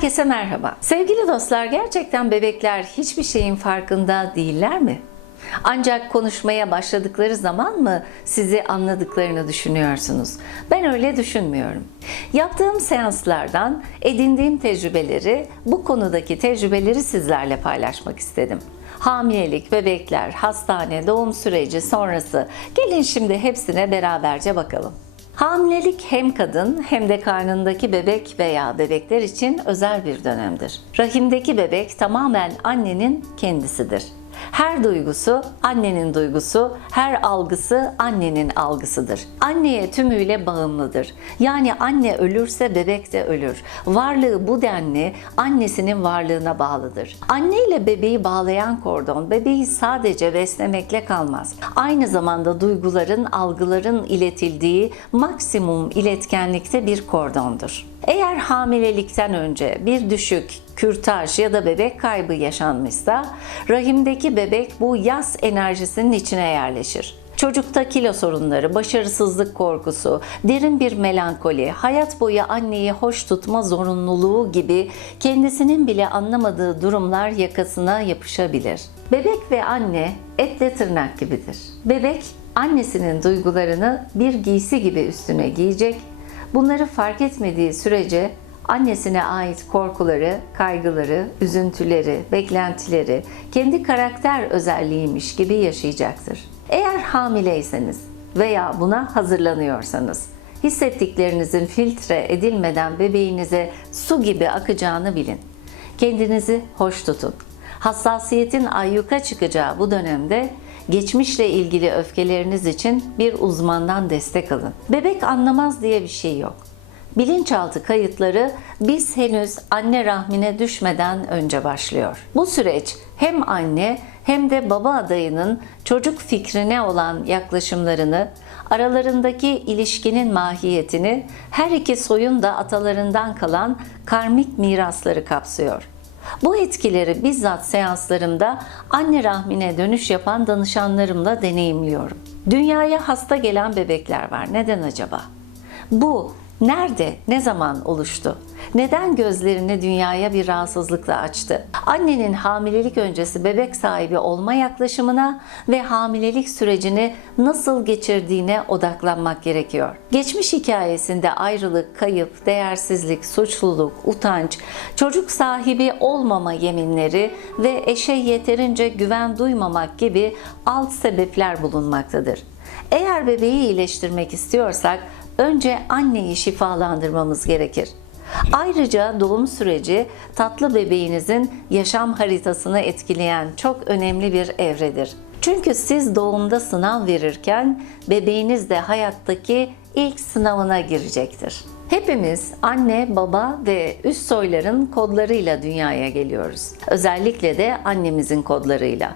Herkese merhaba. Sevgili dostlar, gerçekten bebekler hiçbir şeyin farkında değiller mi? Ancak konuşmaya başladıkları zaman mı sizi anladıklarını düşünüyorsunuz? Ben öyle düşünmüyorum. Yaptığım seanslardan edindiğim tecrübeleri, bu konudaki tecrübeleri sizlerle paylaşmak istedim. Hamilelik, bebekler, hastane, doğum süreci sonrası. Gelin şimdi hepsine beraberce bakalım. Hamilelik hem kadın hem de karnındaki bebek veya bebekler için özel bir dönemdir. Rahimdeki bebek tamamen annenin kendisidir. Her duygusu annenin duygusu, her algısı annenin algısıdır. Anneye tümüyle bağımlıdır. Yani anne ölürse bebek de ölür. Varlığı bu denli annesinin varlığına bağlıdır. Anne ile bebeği bağlayan kordon bebeği sadece beslemekle kalmaz. Aynı zamanda duyguların, algıların iletildiği maksimum iletkenlikte bir kordondur. Eğer hamilelikten önce bir düşük, kürtaj ya da bebek kaybı yaşanmışsa rahimdeki bebek bu yaz enerjisinin içine yerleşir. Çocukta kilo sorunları, başarısızlık korkusu, derin bir melankoli, hayat boyu anneyi hoş tutma zorunluluğu gibi kendisinin bile anlamadığı durumlar yakasına yapışabilir. Bebek ve anne etle tırnak gibidir. Bebek annesinin duygularını bir giysi gibi üstüne giyecek Bunları fark etmediği sürece annesine ait korkuları, kaygıları, üzüntüleri, beklentileri kendi karakter özelliğiymiş gibi yaşayacaktır. Eğer hamileyseniz veya buna hazırlanıyorsanız hissettiklerinizin filtre edilmeden bebeğinize su gibi akacağını bilin. Kendinizi hoş tutun. Hassasiyetin ayyuka çıkacağı bu dönemde geçmişle ilgili öfkeleriniz için bir uzmandan destek alın. Bebek anlamaz diye bir şey yok. Bilinçaltı kayıtları biz henüz anne rahmine düşmeden önce başlıyor. Bu süreç hem anne hem de baba adayının çocuk fikrine olan yaklaşımlarını, aralarındaki ilişkinin mahiyetini, her iki soyun da atalarından kalan karmik mirasları kapsıyor. Bu etkileri bizzat seanslarımda anne rahmine dönüş yapan danışanlarımla deneyimliyorum. Dünyaya hasta gelen bebekler var. Neden acaba? Bu nerede, ne zaman oluştu? Neden gözlerini dünyaya bir rahatsızlıkla açtı? Annenin hamilelik öncesi bebek sahibi olma yaklaşımına ve hamilelik sürecini nasıl geçirdiğine odaklanmak gerekiyor. Geçmiş hikayesinde ayrılık, kayıp, değersizlik, suçluluk, utanç, çocuk sahibi olmama yeminleri ve eşe yeterince güven duymamak gibi alt sebepler bulunmaktadır. Eğer bebeği iyileştirmek istiyorsak önce anneyi şifalandırmamız gerekir. Ayrıca doğum süreci tatlı bebeğinizin yaşam haritasını etkileyen çok önemli bir evredir. Çünkü siz doğumda sınav verirken bebeğiniz de hayattaki ilk sınavına girecektir. Hepimiz anne, baba ve üst soyların kodlarıyla dünyaya geliyoruz. Özellikle de annemizin kodlarıyla.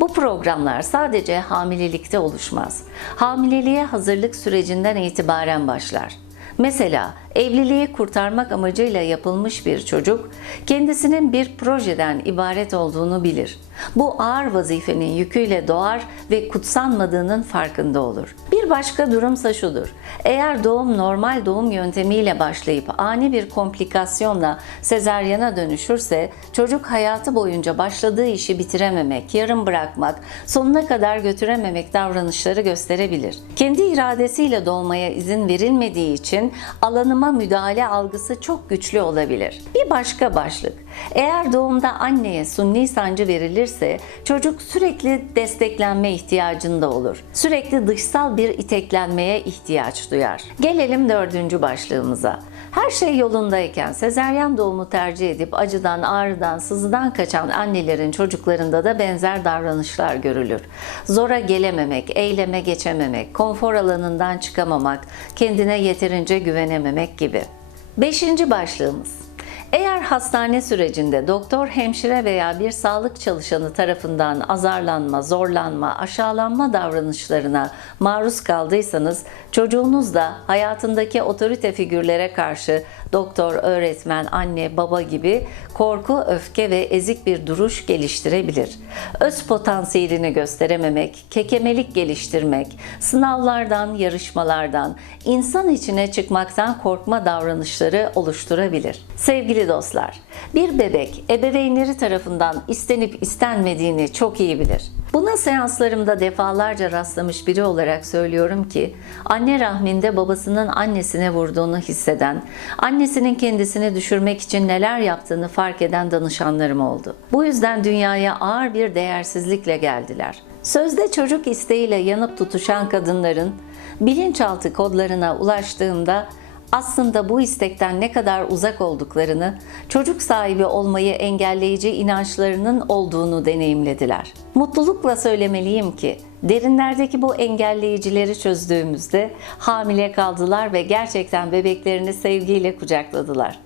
Bu programlar sadece hamilelikte oluşmaz. Hamileliğe hazırlık sürecinden itibaren başlar. Mesela evliliği kurtarmak amacıyla yapılmış bir çocuk kendisinin bir projeden ibaret olduğunu bilir. Bu ağır vazifenin yüküyle doğar ve kutsanmadığının farkında olur. Bir başka durumsa şudur. Eğer doğum normal doğum yöntemiyle başlayıp ani bir komplikasyonla sezaryana dönüşürse çocuk hayatı boyunca başladığı işi bitirememek, yarım bırakmak, sonuna kadar götürememek davranışları gösterebilir. Kendi iradesiyle doğmaya izin verilmediği için alanıma müdahale algısı çok güçlü olabilir. Bir başka başlık. Eğer doğumda anneye sunni sancı verilirse çocuk sürekli desteklenme ihtiyacında olur. Sürekli dışsal bir iteklenmeye ihtiyaç duyar. Gelelim dördüncü başlığımıza. Her şey yolundayken sezeryan doğumu tercih edip acıdan, ağrıdan, sızıdan kaçan annelerin çocuklarında da benzer davranışlar görülür. Zora gelememek, eyleme geçememek, konfor alanından çıkamamak, kendine yeterince güvenememek gibi. Beşinci başlığımız. Eğer hastane sürecinde doktor, hemşire veya bir sağlık çalışanı tarafından azarlanma, zorlanma, aşağılanma davranışlarına maruz kaldıysanız çocuğunuz da hayatındaki otorite figürlere karşı doktor, öğretmen, anne, baba gibi korku, öfke ve ezik bir duruş geliştirebilir. Öz potansiyelini gösterememek, kekemelik geliştirmek, sınavlardan, yarışmalardan, insan içine çıkmaktan korkma davranışları oluşturabilir. Sevgili dostlar, bir bebek ebeveynleri tarafından istenip istenmediğini çok iyi bilir. Buna seanslarımda defalarca rastlamış biri olarak söylüyorum ki, anne rahminde babasının annesine vurduğunu hisseden, annesinin kendisini düşürmek için neler yaptığını fark eden danışanlarım oldu. Bu yüzden dünyaya ağır bir değersizlikle geldiler. Sözde çocuk isteğiyle yanıp tutuşan kadınların bilinçaltı kodlarına ulaştığımda aslında bu istekten ne kadar uzak olduklarını, çocuk sahibi olmayı engelleyici inançlarının olduğunu deneyimlediler. Mutlulukla söylemeliyim ki derinlerdeki bu engelleyicileri çözdüğümüzde hamile kaldılar ve gerçekten bebeklerini sevgiyle kucakladılar.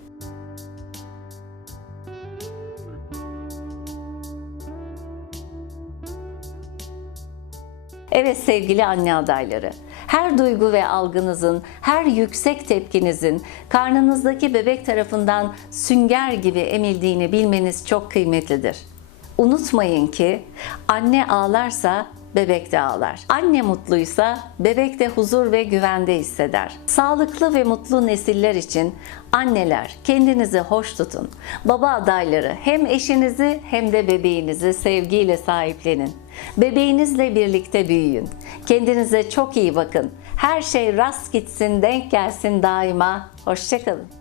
Evet sevgili anne adayları. Her duygu ve algınızın, her yüksek tepkinizin karnınızdaki bebek tarafından sünger gibi emildiğini bilmeniz çok kıymetlidir. Unutmayın ki anne ağlarsa bebek de ağlar. Anne mutluysa bebek de huzur ve güvende hisseder. Sağlıklı ve mutlu nesiller için anneler kendinizi hoş tutun. Baba adayları hem eşinizi hem de bebeğinizi sevgiyle sahiplenin. Bebeğinizle birlikte büyüyün. Kendinize çok iyi bakın. Her şey rast gitsin, denk gelsin daima. Hoşçakalın.